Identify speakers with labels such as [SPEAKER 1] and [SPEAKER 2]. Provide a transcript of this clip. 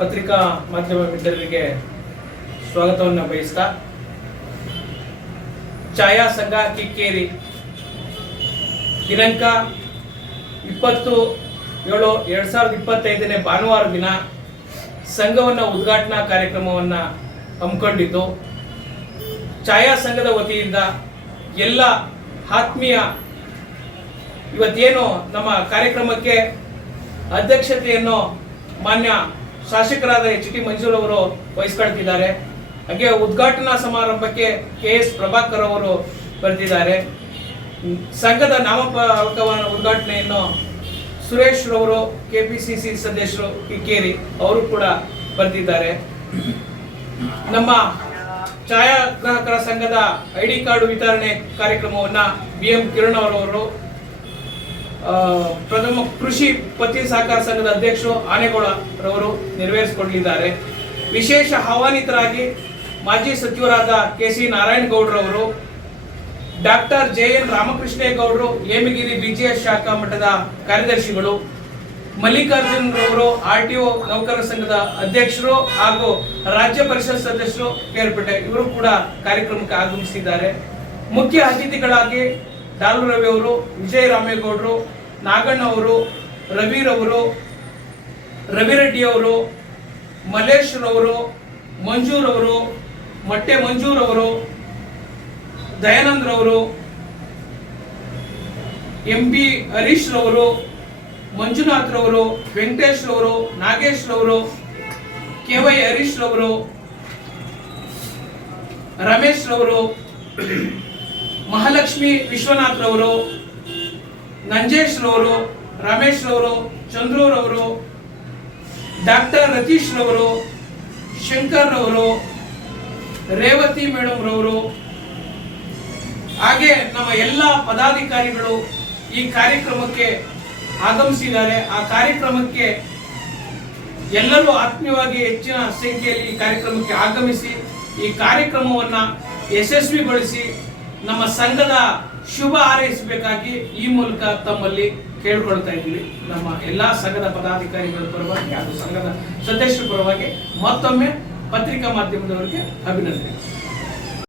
[SPEAKER 1] ಪತ್ರಿಕಾ ಮಾಧ್ಯಮ ಮಿತ್ರರಿಗೆ ಸ್ವಾಗತವನ್ನು ಬಯಸ್ತಾ, ಛಾಯಾ ಸಂಘ ಕಿಕ್ಕೇರಿ, ದಿನಾಂಕ ಇಪ್ಪತ್ತು ಏಳು ಎರಡು ಸಾವಿರದ ಇಪ್ಪತ್ತೈದನೇ ಭಾನುವಾರ ದಿನ ಸಂಘವನ್ನು ಉದ್ಘಾಟನಾ ಕಾರ್ಯಕ್ರಮವನ್ನು ಹಮ್ಮಿಕೊಂಡಿದ್ದು, ಛಾಯಾ ಸಂಘದ ವತಿಯಿಂದ ಎಲ್ಲ ಆತ್ಮೀಯ ಇವತ್ತೇನು ನಮ್ಮ ಕಾರ್ಯಕ್ರಮಕ್ಕೆ ಅಧ್ಯಕ್ಷತೆಯನ್ನು ಮಾನ್ಯ ಶಾಸಕರಾದ ಎಚ್ ಟಿ ಮಂಜೂರ್ ಅವರು ವಹಿಸ್ಕೊಳ್ತಿದ್ದಾರೆ. ಹಾಗೆ ಉದ್ಘಾಟನಾ ಸಮಾರಂಭಕ್ಕೆ ಕೆ ಎಸ್ ಪ್ರಭಾಕರ್ ಅವರು ಬರ್ತಿದ್ದಾರೆ. ಹ್ಮ್, ಸಂಘದ ನಾಮಫಲಕವನ್ನು ಉದ್ಘಾಟನೆಯನ್ನು ಸುರೇಶ್ ರವರು ಸಿ ಸದಸ್ಯರು ಕಿಕ್ಕೇರಿ ಅವರು ಕೂಡ ಬರ್ತಿದ್ದಾರೆ. ನಮ್ಮ ಛಾಯಾಗ್ರಾಹಕರ ಸಂಘದ ಐ ಡಿ ಕಾರ್ಡ್ ವಿತರಣೆ ಕಾರ್ಯಕ್ರಮವನ್ನು ಬಿ ಎಂ ಕಿರಣ್ ಅವರವರು ಪ್ರಥಮ ಕೃಷಿ ಪತ್ತಿನ ಸಹಕಾರ ಸಂಘದ ಅಧ್ಯಕ್ಷರು ಆನೆಗೌಡರವರು ನೆರವೇರಿಸಿಕೊಂಡಿದ್ದಾರೆ. ವಿಶೇಷ ಆಹ್ವಾನಿತರಾಗಿ ಮಾಜಿ ಸಚಿವರಾದ ಕೆ ಸಿ ನಾರಾಯಣಗೌಡರವರು ಡಾಕ್ಟರ್ ಜೆ ಎನ್ ರಾಮಕೃಷ್ಣೇಗೌಡರು, ಹೇಮಗಿರಿ ಬಿಜಿಎಸ್ ಶಾಖಾ ಮಠದ ಕಾರ್ಯದರ್ಶಿಗಳು, ಮಲ್ಲಿಕಾರ್ಜುನ್ ರವರು, ಆರ್ ಟಿ ಒ ನೌಕರರ ಸಂಘದ ಅಧ್ಯಕ್ಷರು ಹಾಗೂ ರಾಜ್ಯ ಪರಿಷತ್ ಸದಸ್ಯರು ಕೇರ್ಪೇಟೆ ಇವರು ಕೂಡ ಕಾರ್ಯಕ್ರಮಕ್ಕೆ ಆಗಮಿಸಿದ್ದಾರೆ. ಮುಖ್ಯ ಅತಿಥಿಗಳಾಗಿ ಡಾಲು ರವಿ ಅವರು ವಿಜಯ ರಾಮೇಗೌಡರು ನಾಗಣ್ಣ ಅವರು ರವಿರವರು ಅವರು ಮಲ್ಲೇಶ್ ರವರು ಮಂಜೂರ್ ಅವರು ಮೊಟ್ಟೆ ಮಂಜೂರ್ ಅವರು ದಯಾನಂದ್ ರವರು ಎಂ ಬಿ ಹರೀಶ್ ರವರು ಮಂಜುನಾಥ್ ರವರು ವೆಂಕಟೇಶ್ ರವರು ನಾಗೇಶ್ ರವರು ಕೆ ವೈ ಹರೀಶ್ ರವರು ರಮೇಶ್ ರವರು ಮಹಾಲಕ್ಷ್ಮಿ ವಿಶ್ವನಾಥ್ ರವರು ನಂಜೇಶ್ ರವರು, ರಮೇಶ್ ರವರು, ಚಂದ್ರು ರವರು, ಡಾಕ್ಟರ್ ರತೀಶ್ ರವರು, ಶಂಕರ್ ರವರು, ರೇವತಿ ಮೇಡಮ್ ರವರು. ಹಾಗೆ ನಮ್ಮ ಎಲ್ಲ ಪದಾಧಿಕಾರಿಗಳು ಈ ಕಾರ್ಯಕ್ರಮಕ್ಕೆ ಆಗಮಿಸಿದ್ದಾರೆ. ಆ ಕಾರ್ಯಕ್ರಮಕ್ಕೆ ಎಲ್ಲರೂ ಆತ್ಮೀಯವಾಗಿ ಹೆಚ್ಚಿನ ಸಂಖ್ಯೆಯಲ್ಲಿ ಈ ಕಾರ್ಯಕ್ರಮಕ್ಕೆ ಆಗಮಿಸಿ, ಈ ಕಾರ್ಯಕ್ರಮವನ್ನು ಯಶಸ್ವಿಗೊಳಿಸಿ, ನಮ್ಮ ಸಂಘದ ಶುಭ ಹಾರೈಸಬೇಕಾಗಿ ಈ ಮೂಲಕ ತಮ್ಮಲ್ಲಿ ಕೇಳ್ಕೊಳ್ತಾ ಇದ್ದೀವಿ ನಮ್ಮ ಎಲ್ಲಾ ಸಂಘದ ಪದಾಧಿಕಾರಿಗಳ ಪರವಾಗಿ ಹಾಗೂ ಸಂಘದ ಸದಸ್ಯರ ಪರವಾಗಿ ಮತ್ತೊಮ್ಮೆ ಪತ್ರಿಕಾ ಮಾಧ್ಯಮದವರಿಗೆ ಅಭಿನಂದನೆ